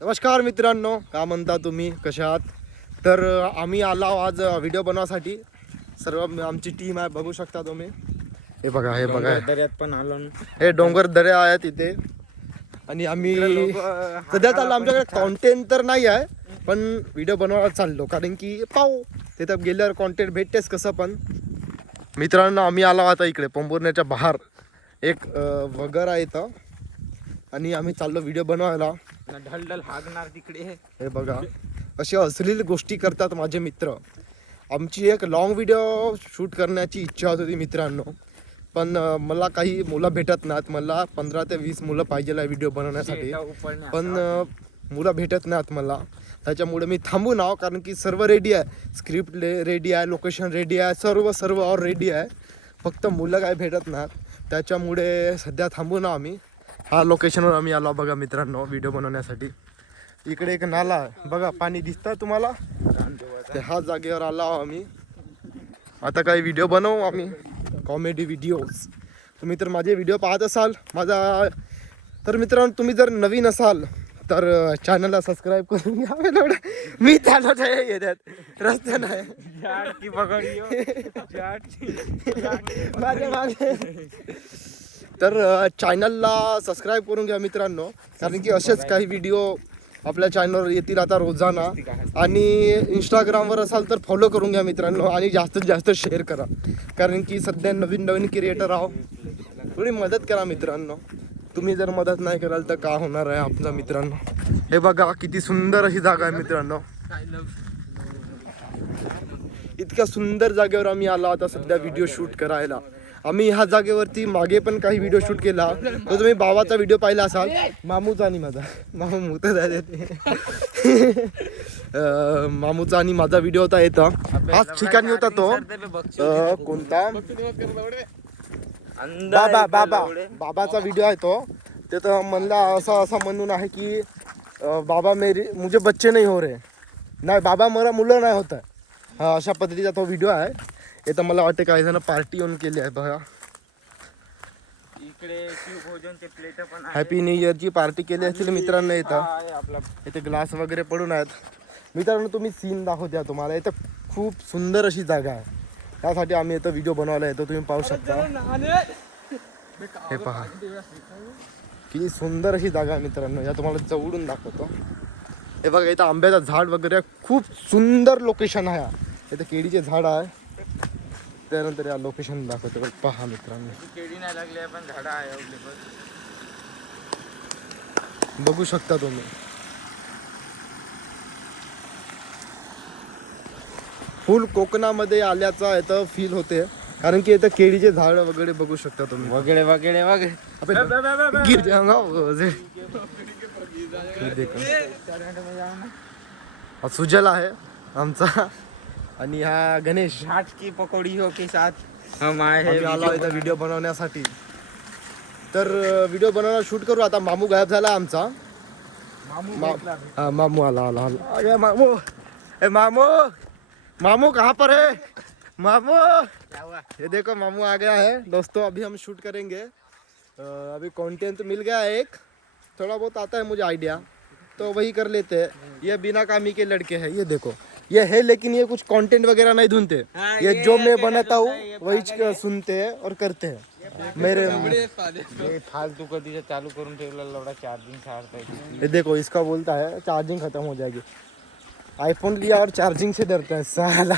नमस्कार मित्रांनो, का म्हणता तुम्ही, कशा आहात? तर आम्ही आलो आज व्हिडिओ बनवण्यासाठी. सर्व आमची टीम आहे, बघू शकता तुम्ही. हे बघा, हे बघा, दर्यात पण आलो. हे डोंगर दऱ्या आहेत इथे. आणि आम्ही सध्या चाललो, आमच्याकडे कॉन्टेंट तर नाही आहे, पण व्हिडिओ बनवायला चाललो. कारण की पाहू तिथं गेल्यावर कॉन्टेंट भेटतेच कसं पण. मित्रांनो, आम्ही आलो आता इकडे पंपोर्ण्याच्या बाहेर एक वगर आहे इथं, आणि आम्ही चाललो व्हिडिओ बनवायला. ढलढल हागणार तिकडे. हे बघा, अशा अश्लील गोष्टी करतात माझे मित्र. आमची एक लॉंग व्हिडिओ शूट करण्याची इच्छा होती मित्रांनो, पण मला काही मुलं भेटत नाहीत. मला 15 ते 20 मुलं पाहिजे व्हिडिओ बनवण्यासाठी, पण मुलं भेटत नाहीत मला. त्याच्यामुळे मी थांबून आहो, कारण की सर्व रेडी आहे, स्क्रिप्ट रेडी आहे, लोकेशन रेडी आहे, सर्व ऑल रेडी आहे. फक्त मुलं काय भेटत नाहीत, त्याच्यामुळे सध्या थांबून आहो आम्ही. हा लोकेशनवर आम्ही आलो बघा मित्रांनो व्हिडिओ बनवण्यासाठी. इकडे एक नाला आहे बघा, पाणी दिसतं तुम्हाला, ते हा जागेवर आलो आम्ही. आता काही व्हिडिओ बनवू आम्ही, कॉमेडी व्हिडिओज. तुम्ही तर माझे व्हिडिओ पाहत असाल माझा, तर मित्रांनो तुम्ही जर नवीन असाल तर चॅनलला सबस्क्राईब करून घ्या. मी चालत आहे येतात रस्ते नाही माझ्या मागे. तर चॅनलला सबस्क्राईब करून घ्या मित्रांनो, कारण की असेच काही व्हिडिओ आपल्या चॅनलवर येतील आता रोजाना. आणि इंस्टाग्रामवर असाल तर फॉलो करून घ्या मित्रांनो, आणि जास्तीत जास्त शेअर करा, कारण की सध्या नवीन क्रिएटर आहो. थोडी मदत करा मित्रांनो. तुम्ही जर मदत नाही कराल तर का होणार आहे आपलं मित्रांनो. हे बघा किती सुंदर अशी जागा आहे मित्रांनो. इतक्या सुंदर जागेवर आम्ही आलो आता सध्या व्हिडिओ शूट करायला. आम्ही ह्या जागेवरती मागे पण काही व्हिडिओ शूट केला, तर तुम्ही भावाचा व्हिडिओ पाहिला असाल, मामूचा आणि माझा. मामू मुत मामूचा आणि माझा व्हिडिओ होता इथं. हाच ठिकाणी होता तो, कोणता बाबाचा व्हिडिओ आहे तो. तिथं म्हणला असा म्हणून आहे की बाबा मुझे बच्चे नाही हो रे, नाही बाबा मला मुलं नाही होत. हा, अशा पद्धतीचा तो व्हिडिओ आहे. इथं मला वाटतं काही जण पार्टी येऊन केली आहे बघा. इकडे भोजनचे प्लेट पण आहे. हॅपी न्यू इयरची पार्टी केली असतील मित्रांनो. इथे ग्लास वगैरे पडून आहेत मित्रांनो. तुम्ही सीन दाखवत्या तुम्हाला. इथं खूप सुंदर अशी जागा आहे, त्यासाठी आम्ही इथं व्हिडिओ बनवायला येतो. तुम्ही पाहू शकता, हे पहा किती सुंदर अशी जागा आहे मित्रांनो. या तुम्हाला जवळून दाखवतो. हे बघा, इथं आंब्याचं झाड वगैरे, खूप सुंदर लोकेशन आहे. इथं केळीचे झाड आहे. त्यानंतर या लोकेशन दाखवतो पहा मित्रांनो. केळी नाही लागली पण झाडं आहे अवेलेबल, बघू शकता तुम्ही. फुल कोकणामध्ये आल्याचा इथं फील होते, कारण की इथं केळीचे झाड वगैरे बघू शकता तुम्ही. वगैरे सुजल आहे आमचा, आणि हा गणेश. छाछ की पकौड़ी हो के साथ हम आए हैं आला इथं व्हिडिओ बनवण्यासाठी. तर व्हिडिओ बनवण्याला शूट करू. आता मामू गायब झाला आमचा. मामू आला. अरे मामू, ए मामू कहाँ पर है मामू? ये देखो मामू आ गया है दोस्तों. अभी हम शूट करेंगे. अभी कंटेंट मिल गया है, एक थोड़ा बहुत आता है मुझे आइडिया, तो वही कर लेते हैं. ये बिना कामी के लड़के हैं, ये देखो ये है, लेकिन ये कुछ कंटेंट वगैरह नहीं ढूंढते. ये जो मैं बनाता हूँ वही सुनते हैं और करते हैं. मेरे फालतू कधी चालू करून ठेवलेला चार्जिंग छाड़ता है. ये देखो, इसका बोलता है चार्जिंग खत्म हो जाएगी. आईफोन लिया और चार्जिंग से डरता है साला.